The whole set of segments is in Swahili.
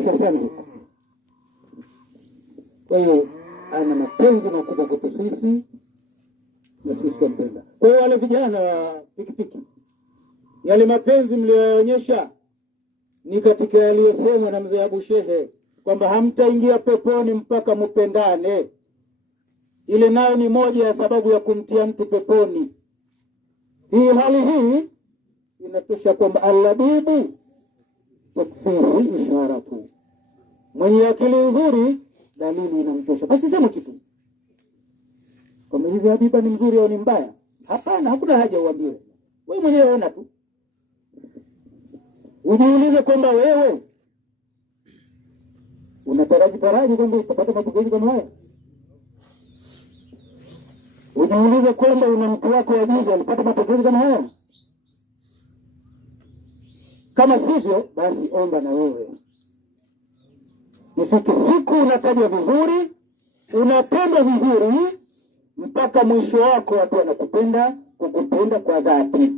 inatosha sana huko. Kwa hiyo ana mapenzi makubwa kwetu sisi na sisi tumpenda. Kwa hiyo wale vijana wa pikipiki, yale mapenzi mlioonyesha ni katika yaliyosemwa na mzee Abu Shehe kwamba hamtaingia peponi mpaka mupendane. Ile nayo ni moja ya sababu ya kumtia mtu peponi. Hii hali hii inatosha kwamba al-labibu takfihi isharatu, mwenye akili nzuri dalili inamtosha. Basi sema kitu kama hivi, Habiba ni mzuri au ni mbaya? Hapana, hakuna haja uambiwe. Wewe mwenyewe ona tu, ujiulize kwamba wewe unataraji kwamba utapata mapokezi kama haya. Ujiulize kwamba una mtu wako wa juzi alipata mapokezi kama haya. Kama sivyo, basi omba na wewe ifike siku unatajwa vizuri, unapendwa vizuri, mpaka mwisho wako watu wanakupenda, kukupenda kwa dhati.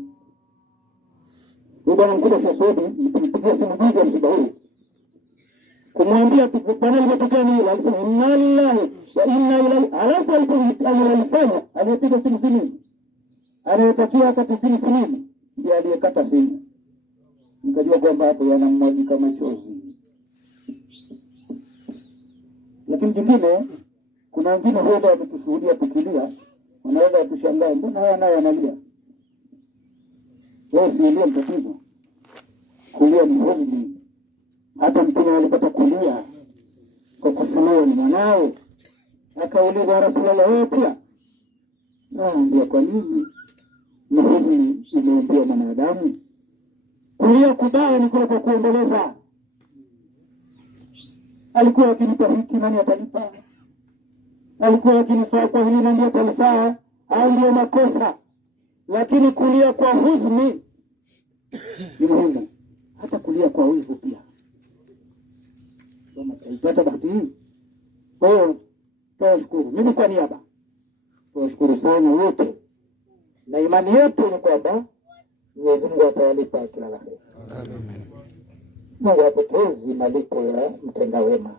Bwana mkubwa Shasodi mpigia simu juzi ya msiba huu kumwambia bwana limetokea nini, alisema inna lillahi wa inna ilaihi. Alafu alifanya aliyepiga simu simu anayetakiwa akati simu ndiye aliyekata simu. Nikajua kwamba hapo yanamwagika machozi. Lakini jingine, kuna wengine huenda wametushuhudia tukilia, wanaweza watushangae, mbona haya nayo analia? Wewe usilie mtatizo. Kulia ni huzuni. Hata Mtume alipata kulia kwa kufunuliwa ni mwanawe. Akauliza, Rasulullah, wewe pia? Ndio, kwa nini? Ni huzuni imeumbiwa mwanadamu. Kulia kubaya ni kwa kuomboleza. Alikuwa akinipa hiki, nani atalipa? Alikuwa akinifaa kwa hili, nani atalifaa? Au ndio makosa? Lakini kulia kwa huzuni ni muhimu. Hata kulia kwa wivu pia. Kama taipata bahati hii. Kwa hiyo tunashukuru. Mimi kwa niaba tunashukuru sana wote. Na imani yetu ni kwamba Mwenyezi Mungu atawalipa kila la heri. Amen. Mungu hapotezi malipo ya mtenda wema.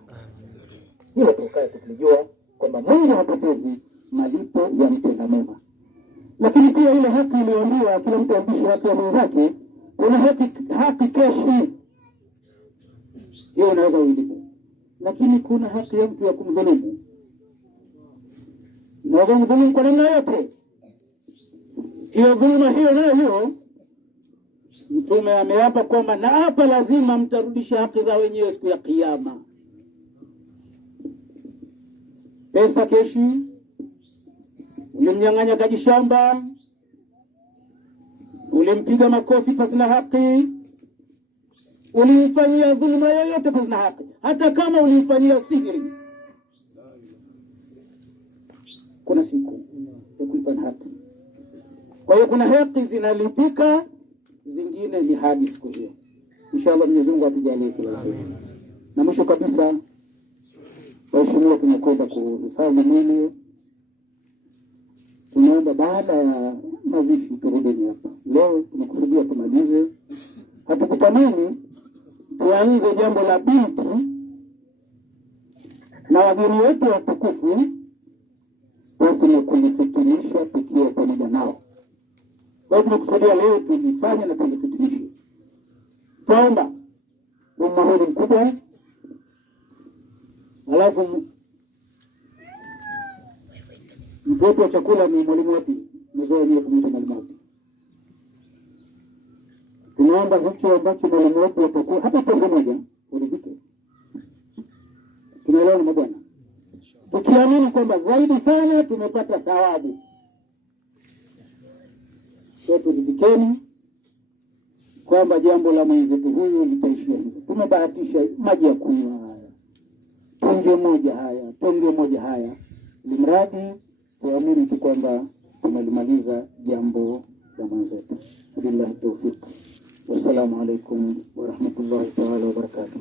Hiyo tukae tukijua kwamba Mungu hapotezi malipo ya mtenda mema. Lakini pia ile haki iliyoambiwa kila mtu ambishi haki ya mwenzake, kuna haki keshi. Hiyo unaweza uilipe. Lakini kuna haki ya mtu ya kumdhulumu. Na kumdhulumu kwa namna yote. Hiyo dhuluma hiyo Mtume ameapa kwamba na hapa lazima mtarudisha haki za wenyewe siku ya Kiyama. Pesa keshi, ulimnyang'anya kajishamba, ulimpiga makofi pasina haki, ulimfanyia dhuluma yoyote pasina haki, hata kama ulimfanyia sihiri, kuna siku ya kulipa haki. Kwa hiyo kuna haki zinalipika, zingine ni hadi siku hiyo. Inshallah Mwenyezi Mungu atujalie kila la heri. Na mwisho kabisa, waheshimiwa, tunakwenda kuhifadhi mwili. Tunaomba baada ya mazishi turudini hapa. Leo tunakusudia tumalize. Hatukutamani tuanze jambo la binti na wageni wetu watukufu basi na kulifitimisha tukiwa pamoja nao. Kwa hiyo tunakusudia leo tulifanye na tulifitimishe. Tuomba umahuri mkubwa. Alafu mtoto wa chakula ni mwalimu wapi? Mzoe ni kumita mwalimu wapi? Tunaomba hicho ambacho mwalimu wapi watakuwa hata kwa moja ulipike. Tunaelewa na bwana. Tukiamini kwamba zaidi sana tumepata thawabu. Kwa tudhibikeni kwamba jambo la mwenzetu huyu litaishia hivyo. Tumebahatisha maji ya kunywa haya, tonge moja haya, limradi tuamini tu kwamba tumelimaliza jambo la mwenzetu. Billahi tawfik. Wassalamu alaikum wa rahmatullahi ta'ala wa barakatuh.